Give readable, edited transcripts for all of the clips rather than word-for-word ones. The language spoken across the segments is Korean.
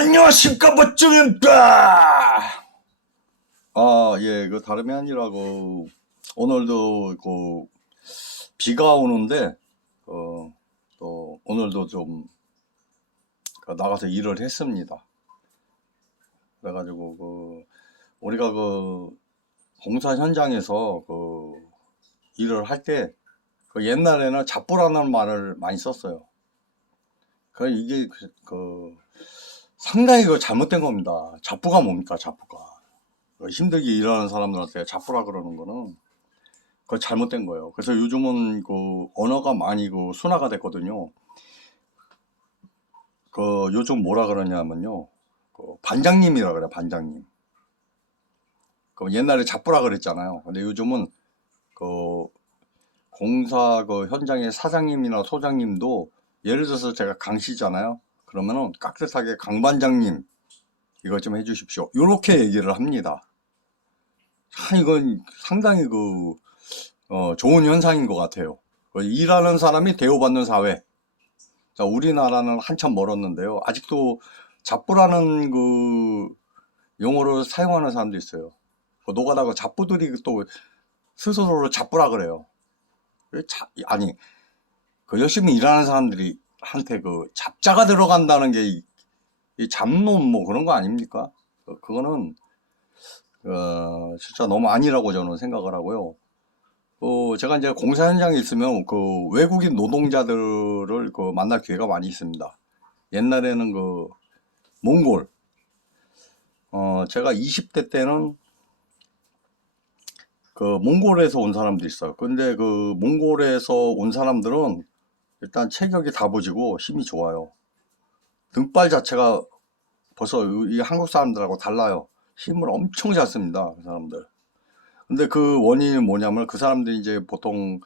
안녕하십니까, 멋쟁입니다. 예, 그 다름이 아니라 오늘도 비가 오는데 또 오늘도 좀 나가서 일을 했습니다. 그래가지고 우리가 공사 현장에서 일을 할 때 옛날에는 잡부라는 말을 많이 썼어요. 이게 상당히 잘못된 겁니다. 잡부가 뭡니까, 잡부가? 힘들게 일하는 사람들한테 잡부라 그러는 거는 그거 잘못된 거예요. 그래서 요즘은 언어가 많이 순화가 됐거든요. 요즘 뭐라 그러냐면요, 반장님이라 그래요, 반장님. 옛날에 잡부라 그랬잖아요. 근데 요즘은 공사 현장의 사장님이나 소장님도, 예를 들어서 제가 강씨잖아요. 그러면은 깍듯하게 강반장님 이것 좀 해주십시오, 요렇게 얘기를 합니다. 이건 상당히 좋은 현상인 것 같아요. 일하는 사람이 대우받는 사회. 자, 우리나라는 한참 멀었는데요. 아직도 잡부라는 용어를 사용하는 사람도 있어요. 노가다가 잡부들이 또 스스로를 잡부라 그래요. 아니, 열심히 일하는 사람들이 한테 잡자가 들어간다는 게 이 잡놈 뭐 그런 거 아닙니까? 그거는 진짜 너무 아니라고 저는 생각을 하고요. 제가 이제 공사 현장에 있으면 외국인 노동자들을 만날 기회가 많이 있습니다. 옛날에는 몽골, 제가 20대 때는 몽골에서 온 사람도 있어요. 근데 몽골에서 온 사람들은 일단 체격이 다부지고 힘이 좋아요. 등발 자체가 벌써 이 한국 사람들하고 달라요. 힘을 엄청 잘 씁니다, 그 사람들. 근데 원인이 뭐냐면, 그 사람들이 이제 보통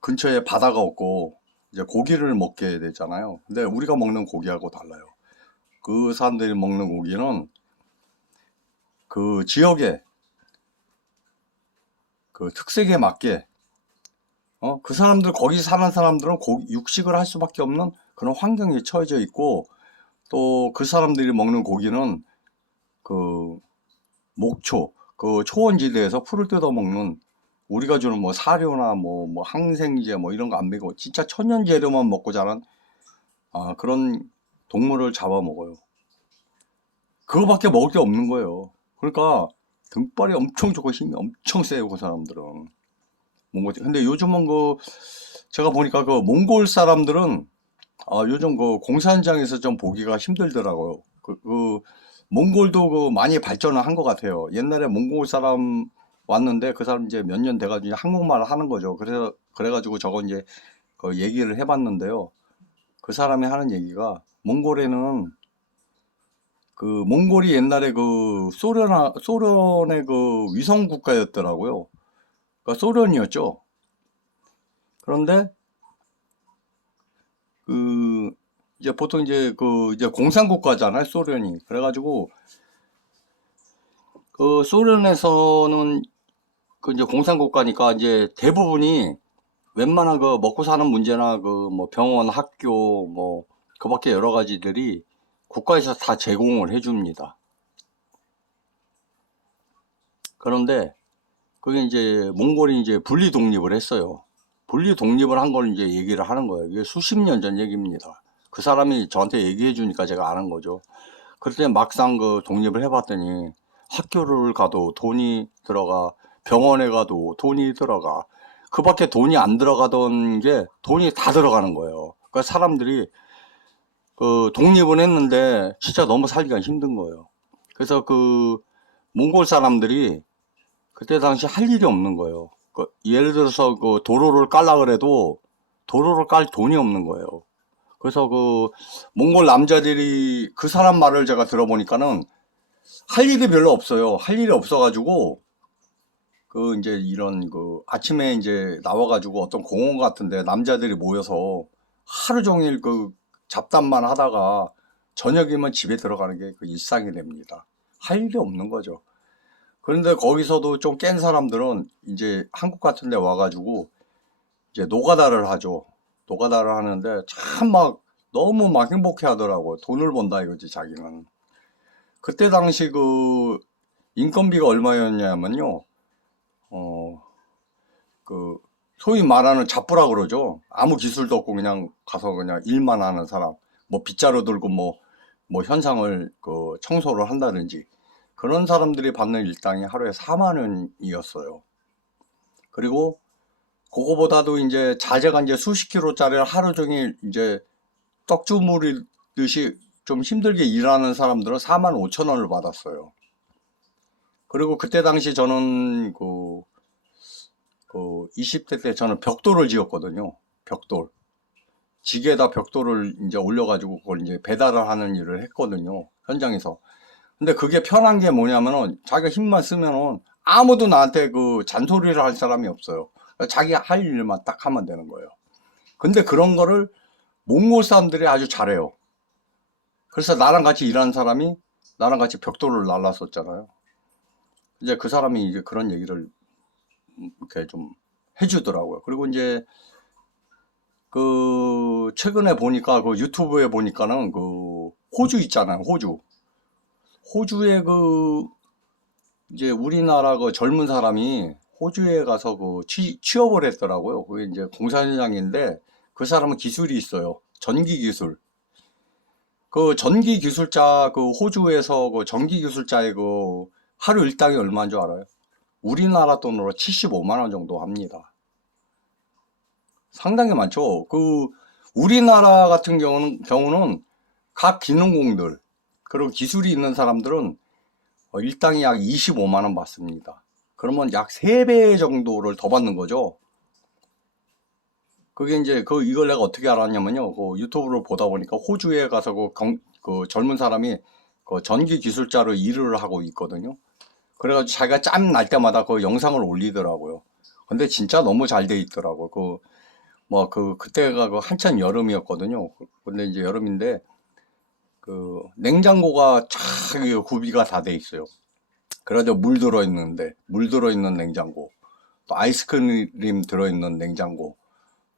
근처에 바다가 없고 이제 고기를 먹게 되잖아요. 근데 우리가 먹는 고기하고 달라요. 그 사람들이 먹는 고기는 지역의 특색에 맞게, 그 사람들, 거기 사는 사람들은 육식을 할 수밖에 없는 그런 환경에 처해져 있고, 또 그 사람들이 먹는 고기는 목초, 초원지대에서 풀을 뜯어 먹는, 우리가 주는 사료나 항생제 이런 거 안 먹고 진짜 천연 재료만 먹고 자란 그런 동물을 잡아 먹어요. 그거밖에 먹을 게 없는 거예요. 그러니까 등발이 엄청 좋고 힘이 엄청 세요, 그 사람들은. 근데 요즘은 제가 보니까 몽골 사람들은 요즘 공사 현장에서 좀 보기가 힘들더라고요. 몽골도 많이 발전을 한 것 같아요. 옛날에 몽골 사람 왔는데 그 사람 이제 몇 년 돼가지고 한국말을 하는 거죠. 그래가지고 저거 이제 얘기를 해봤는데요. 그 사람이 하는 얘기가, 몽골에는 몽골이 옛날에 소련의 위성 국가였더라고요. 그러니까 소련이었죠. 그런데 이제 보통 이제 이제 공산국가잖아요, 소련이. 그래가지고 소련에서는 이제 공산국가니까 이제 대부분이 웬만한 먹고 사는 문제나 병원, 학교 그밖에 여러 가지들이 국가에서 다 제공을 해줍니다. 그런데 그게 이제 몽골이 이제 분리 독립을 했어요. 분리 독립을 한 걸 이제 얘기를 하는 거예요. 이게 수십 년 전 얘기입니다. 그 사람이 저한테 얘기해 주니까 제가 아는 거죠. 그때 막상 독립을 해봤더니 학교를 가도 돈이 들어가, 병원에 가도 돈이 들어가, 그 밖에 돈이 안 들어가던 게 돈이 다 들어가는 거예요. 그러니까 사람들이 독립은 했는데 진짜 너무 살기가 힘든 거예요. 그래서 몽골 사람들이 그때 당시 할 일이 없는 거예요. 예를 들어서 도로를 깔라 그래도 도로를 깔 돈이 없는 거예요. 그래서 몽골 남자들이, 그 사람 말을 제가 들어보니까는 할 일이 별로 없어요. 할 일이 없어가지고 이제 이런 아침에 이제 나와가지고 어떤 공원 같은데 남자들이 모여서 하루 종일 잡담만 하다가 저녁이면 집에 들어가는 게 일상이 됩니다. 할 일이 없는 거죠. 그런데 거기서도 좀 깬 사람들은 이제 한국 같은 데 와가지고 이제 노가다를 하죠. 노가다를 하는데 참 너무 막 행복해 하더라고. 돈을 번다 이거지, 자기는. 그때 당시 그 인건비가 얼마였냐면요. 어, 그 소위 말하는 잡부라 그러죠. 아무 기술도 없고 그냥 가서 그냥 일만 하는 사람. 뭐 빗자루 들고 뭐 현상을 그 청소를 한다든지 그런 사람들이 받는 일당이 하루에 4만 원이었어요. 그리고 그거보다도 이제 자재가 이제 수십 킬로짜리를 하루 종일 이제 떡주무리듯이 좀 힘들게 일하는 사람들은 4만 5천 원을 받았어요. 그리고 그때 당시 저는 그 20대 때 저는 벽돌을 지었거든요. 벽돌. 지게에다 벽돌을 이제 올려가지고 그걸 이제 배달을 하는 일을 했거든요. 현장에서. 근데 그게 편한 게 뭐냐면은 자기가 힘만 쓰면은 아무도 나한테 그 잔소리를 할 사람이 없어요. 자기 할 일만 딱 하면 되는 거예요. 근데 그런 거를 몽골 사람들이 아주 잘해요. 그래서 나랑 같이 일하는 사람이 나랑 같이 벽돌을 날랐었잖아요. 이제 그 사람이 이제 그런 얘기를 이렇게 좀 해주더라고요. 그리고 이제 그 최근에 보니까 그 유튜브에 보니까는 그 호주 있잖아요. 호주에 그 이제 우리나라 그 젊은 사람이 호주에 가서 그 취업을 했더라고요. 그게 이제 공사 현장인데 그 사람은 기술이 있어요. 전기 기술. 그 전기 기술자 그 호주에서 그 전기 기술자의 그 하루 일당이 얼마인 줄 알아요? 우리나라 돈으로 75만 원 정도 합니다. 상당히 많죠. 그 우리나라 같은 경우는 각 기능공들 그리고 기술이 있는 사람들은 일당이 약 25만 원 받습니다. 그러면 약 3배 정도를 더 받는 거죠. 그게 이제 이걸 내가 어떻게 알았냐면요. 그 유튜브를 보다 보니까 호주에 가서 그 젊은 사람이 그 전기 기술자로 일을 하고 있거든요. 그래가지고 자기가 짬 날 때마다 그 영상을 올리더라고요. 근데 진짜 너무 잘 돼 있더라고요. 그때가 그 한참 여름이었거든요. 근데 이제 여름인데 그 냉장고가 쫙 구비가 다 돼 있어요. 그래서 물 들어있는 냉장고, 또 아이스크림 들어있는 냉장고,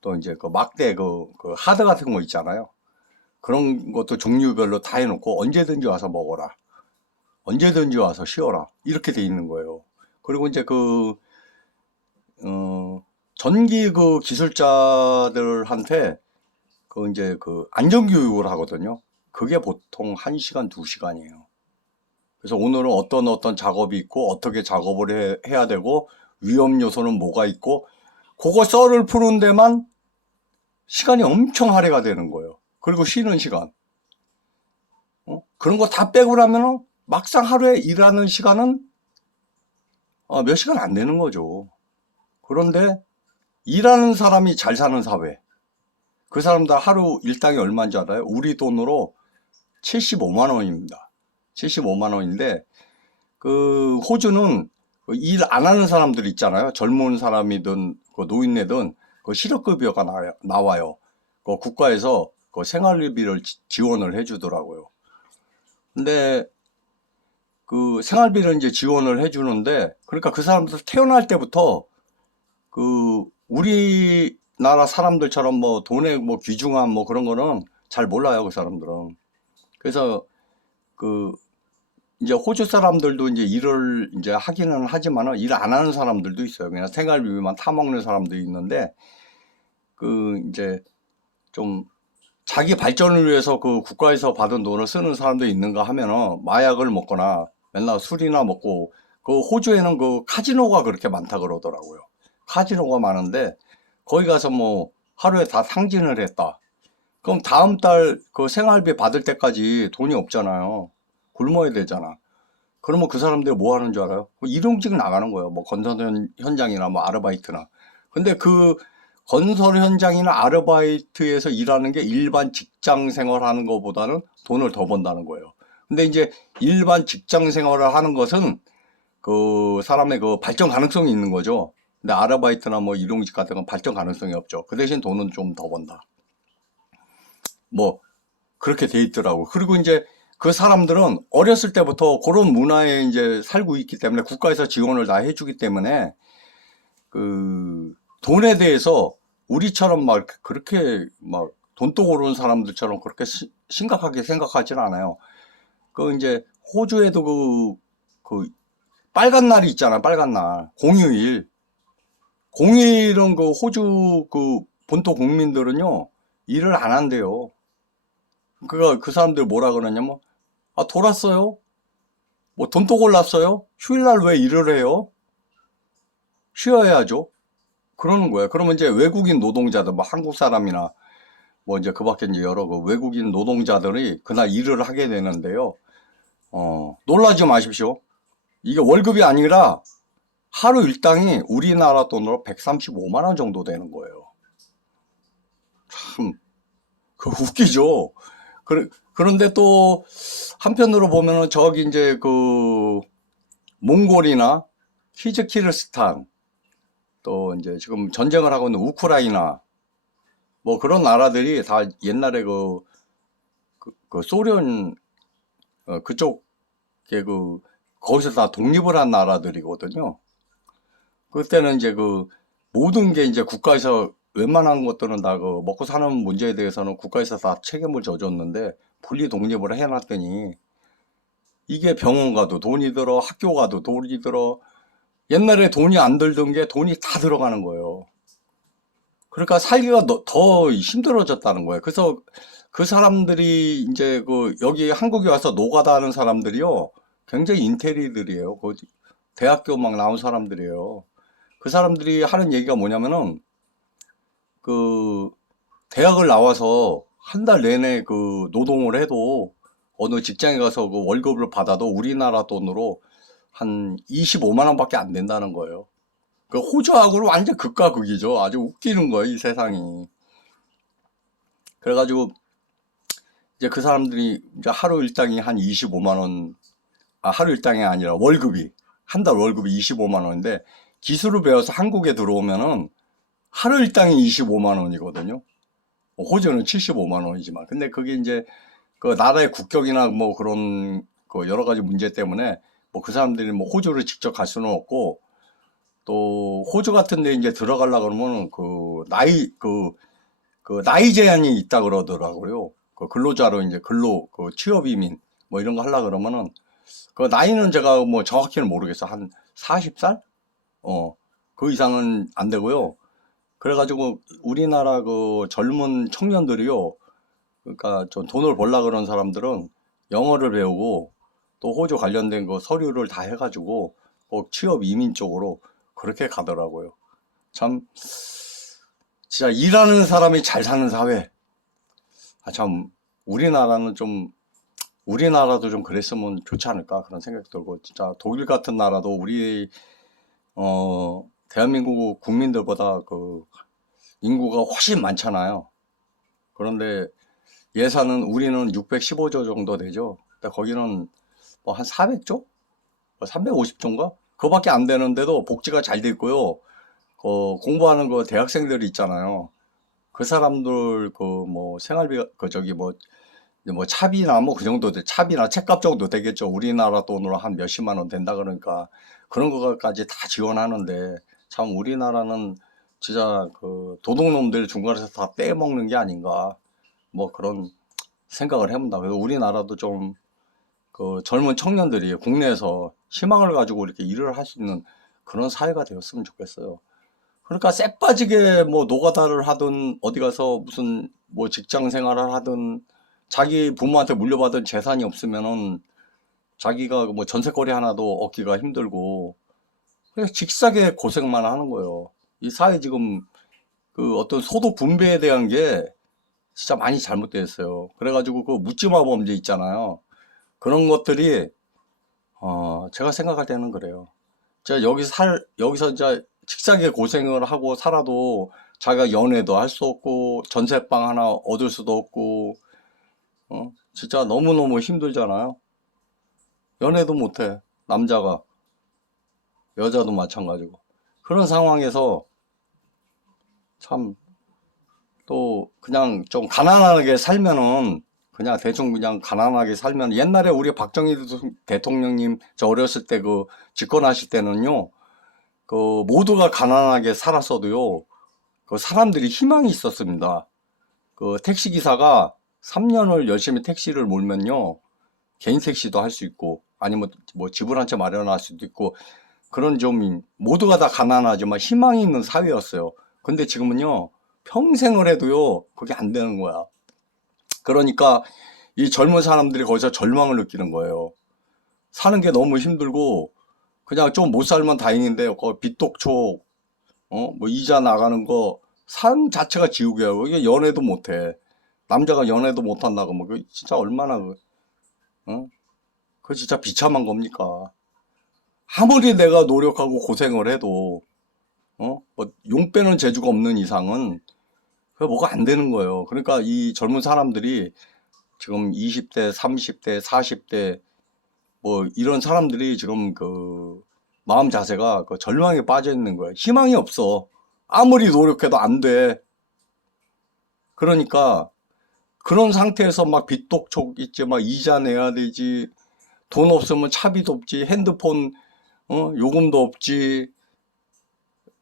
또 이제 그 막대 그 하드 같은 거 있잖아요. 그런 것도 종류별로 다 해놓고 언제든지 와서 먹어라. 언제든지 와서 쉬어라. 이렇게 돼 있는 거예요. 그리고 이제 전기 그 기술자들한테 이제 안전교육을 하거든요. 그게 보통 1시간, 2시간이에요. 그래서 오늘은 어떤 작업이 있고, 어떻게 작업을 해야 되고, 위험 요소는 뭐가 있고, 그거 썰을 푸는 데만 시간이 엄청 할애가 되는 거예요. 그리고 쉬는 시간. 그런 거 다 빼고 나면은 막상 하루에 일하는 시간은 몇 시간 안 되는 거죠. 그런데 일하는 사람이 잘 사는 사회. 그 사람들 하루 일당이 얼마인 줄 알아요? 우리 돈으로 75만 원입니다. 75만 원인데 그 호주는 일 안 하는 사람들 있잖아요. 젊은 사람이든 그 노인네든 그 실업급여가 나와요. 그 국가에서 그 생활비를 지원을 해주더라고요. 근데 그 생활비를 이제 지원을 해주는데 그러니까 그 사람들 태어날 때부터 그 우리나라 사람들처럼 뭐 돈의 뭐 귀중함 뭐 그런 거는 잘 몰라요. 그 사람들은. 그래서 그 이제 호주 사람들도 이제 일을 이제 하기는 하지만은 일 안 하는 사람들도 있어요. 그냥 생활비만 타먹는 사람도 있는데 그 이제 좀 자기 발전을 위해서 그 국가에서 받은 돈을 쓰는 사람도 있는가 하면은 마약을 먹거나 맨날 술이나 먹고 그 호주에는 그 카지노가 그렇게 많다 그러더라고요. 카지노가 많은데 거기 가서 뭐 하루에 다 탕진을 했다. 그럼 다음 달 그 생활비 받을 때까지 돈이 없잖아요. 굶어야 되잖아. 그러면 그 사람들이 뭐 하는 줄 알아요? 일용직 나가는 거예요. 뭐 건설 현장이나 뭐 아르바이트나. 근데 그 건설 현장이나 아르바이트에서 일하는 게 일반 직장 생활하는 것보다는 돈을 더 번다는 거예요. 근데 이제 일반 직장 생활을 하는 것은 그 사람의 그 발전 가능성이 있는 거죠. 근데 아르바이트나 뭐 일용직 같은 건 발전 가능성이 없죠. 그 대신 돈은 좀 더 번다. 뭐 그렇게 돼 있더라고. 그리고 이제 그 사람들은 어렸을 때부터 그런 문화에 이제 살고 있기 때문에 국가에서 지원을 다 해주기 때문에 그 돈에 대해서 우리처럼 막 그렇게 막 돈독 오르는 사람들처럼 그렇게 심각하게 생각하지는 않아요. 그 이제 호주에도 그 빨간 날이 있잖아. 빨간 날 공휴일. 공휴일은 그 호주 그 본토 국민들은요 일을 안 한대요. 그 사람들 뭐라 그러냐면, 아 돌았어요? 뭐 돈독 올랐어요? 휴일날 왜 일을 해요? 쉬어야죠. 그러는 거예요. 그러면 이제 외국인 노동자들, 뭐 한국 사람이나 뭐 이제 그 밖에 이제 여러 그 외국인 노동자들이 그날 일을 하게 되는데요. 놀라지 마십시오. 이게 월급이 아니라 하루 일당이 우리나라 돈으로 135만 원 정도 되는 거예요. 참, 그 웃기죠. 그런데 또 한편으로 보면은 저기 이제 그 몽골이나 키즈키르스탄 또 이제 지금 전쟁을 하고 있는 우크라이나 뭐 그런 나라들이 다 옛날에 그 소련 그쪽에 거기서 다 독립을 한 나라들이거든요. 그때는 이제 그 모든 게 이제 국가에서 웬만한 것들은 다 그 먹고 사는 문제에 대해서는 국가에서 다 책임을 져줬는데 분리 독립을 해놨더니 이게 병원 가도 돈이 들어, 학교 가도 돈이 들어. 옛날에 돈이 안 들던 게 돈이 다 들어가는 거예요. 그러니까 살기가 더 힘들어졌다는 거예요. 그래서 그 사람들이 이제 그 여기 한국에 와서 노가다 하는 사람들이요 굉장히 인테리들이에요. 그 대학교 막 나온 사람들이에요. 그 사람들이 하는 얘기가 뭐냐면은 그 대학을 나와서 한 달 내내 그 노동을 해도 어느 직장에 가서 그 월급을 받아도 우리나라 돈으로 한 25만 원밖에 안 된다는 거예요. 그 호주하고는 완전 극과 극이죠. 아주 웃기는 거예요, 이 세상이. 그래가지고 이제 그 사람들이 이제 하루 일당이 한 25만 원, 하루 일당이 아니라 월급이 한 달 월급이 25만 원인데 기술을 배워서 한국에 들어오면은 하루 일당이 25만 원이거든요. 호주는 75만 원이지만. 근데 그게 이제 그 나라의 국격이나 뭐 그런 그 여러 가지 문제 때문에 뭐 그 사람들이 뭐 호주를 직접 갈 수는 없고 또 호주 같은 데 이제 들어가려고 그러면 그 나이 제한이 있다 그러더라고요. 그 근로자로 이제 그 취업 이민 뭐 이런 거 하려고 그러면은 그 나이는 제가 뭐 정확히는 모르겠어. 한 40살? 그 이상은 안 되고요. 그래가지고 우리나라 그 젊은 청년들이요. 그러니까 좀 돈을 벌라 그런 사람들은 영어를 배우고 또 호주 관련된 그 서류를 다 해가지고 꼭 취업 이민 쪽으로 그렇게 가더라고요. 참 진짜 일하는 사람이 잘 사는 사회. 참 우리나라도 좀 그랬으면 좋지 않을까 그런 생각이 들고 진짜 독일 같은 나라도 우리 대한민국 국민들보다 그 인구가 훨씬 많잖아요. 그런데 예산은 우리는 615조 정도 되죠. 근데 거기는 뭐 한 400조? 350조인가? 그거밖에 안 되는데도 복지가 잘 돼 있고요. 공부하는 그 대학생들이 있잖아요. 그 사람들 그 뭐 생활비 그 저기 뭐 차비나 뭐 그 정도 차비나 책값 정도 되겠죠. 우리나라 돈으로 한 몇십만 원 된다 그러니까 그런 거까지 다 지원하는데 참 우리나라는 진짜 그 도둑놈들 중간에서 다 떼먹는 게 아닌가 뭐 그런 생각을 해본다. 그래서 우리나라도 좀 그 젊은 청년들이 국내에서 희망을 가지고 이렇게 일을 할 수 있는 그런 사회가 되었으면 좋겠어요. 그러니까 쎄 빠지게 뭐 노가다를 하든 어디 가서 무슨 뭐 직장 생활을 하든 자기 부모한테 물려받은 재산이 없으면은 자기가 뭐 전세거리 하나도 얻기가 힘들고 그냥 직사게 고생만 하는 거예요. 이 사회 지금 그 어떤 소득 분배에 대한 게 진짜 많이 잘못되어 있어요. 그래가지고 그 묻지마 범죄 있잖아요. 그런 것들이 제가 생각할 때는 그래요. 제가 여기서 이제 직사게 고생을 하고 살아도 자기가 연애도 할 수 없고 전세방 하나 얻을 수도 없고 진짜 너무너무 힘들잖아요. 연애도 못해 남자가 여자도 마찬가지고 그런 상황에서 참 또 그냥 좀 가난하게 살면은 그냥 대충 그냥 가난하게 살면 옛날에 우리 박정희 대통령님 저 어렸을 때 그 집권하실 때는요 모두가 가난하게 살았어도요 그 사람들이 희망이 있었습니다. 그 택시기사가 3년을 열심히 택시를 몰면요, 개인 택시도 할 수 있고, 아니면 뭐 집을 한 채 마련할 수도 있고, 그런 좀, 모두가 다 가난하지만 희망이 있는 사회였어요. 근데 지금은요, 평생을 해도요, 그게 안 되는 거야. 그러니까 이 젊은 사람들이 거기서 절망을 느끼는 거예요. 사는 게 너무 힘들고, 그냥 좀 못 살면 다행인데, 빚독촉, 뭐 이자 나가는 거, 삶 자체가 지옥이에요. 이게 연애도 못 해. 남자가 연애도 못 한다고, 뭐, 그 진짜 얼마나, 그거 진짜 비참한 겁니까? 아무리 내가 노력하고 고생을 해도, 뭐, 용 빼는 재주가 없는 이상은, 그게 뭐가 안 되는 거예요. 그러니까 이 젊은 사람들이 지금 20대, 30대, 40대, 뭐, 이런 사람들이 지금 그, 마음 자세가 그 절망에 빠져 있는 거예요. 희망이 없어. 아무리 노력해도 안 돼. 그러니까, 그런 상태에서 막 빚독촉 있지, 막 이자 내야 되지, 돈 없으면 차비도 없지, 핸드폰, 요금도 없지.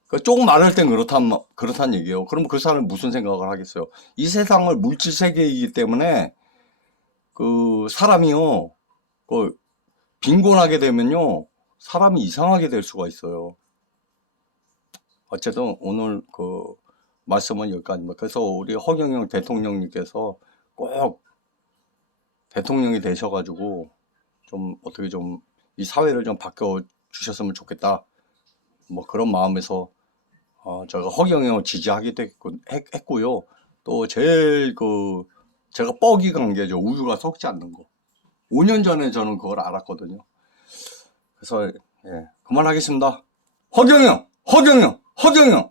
그 조금 말할 땐 그렇단 얘기예요. 그럼 그 사람은 무슨 생각을 하겠어요? 이 세상을 물질 세계이기 때문에, 그 사람이요, 그 빈곤하게 되면요, 사람이 이상하게 될 수가 있어요. 어쨌든 오늘 그 말씀은 여기까지입니다. 그래서 우리 허경영 대통령님께서 꼭 대통령이 되셔가지고 좀 어떻게 좀 이 사회를 좀 바꿔 주셨으면 좋겠다. 뭐 그런 마음에서 제가 허경영을 지지하기도 했고요. 또 제일 그 제가 뻑이 간 게 저 우유가 썩지 않는 거. 5년 전에 저는 그걸 알았거든요. 그래서 예, 그만하겠습니다. 허경영, 허경영, 허경영.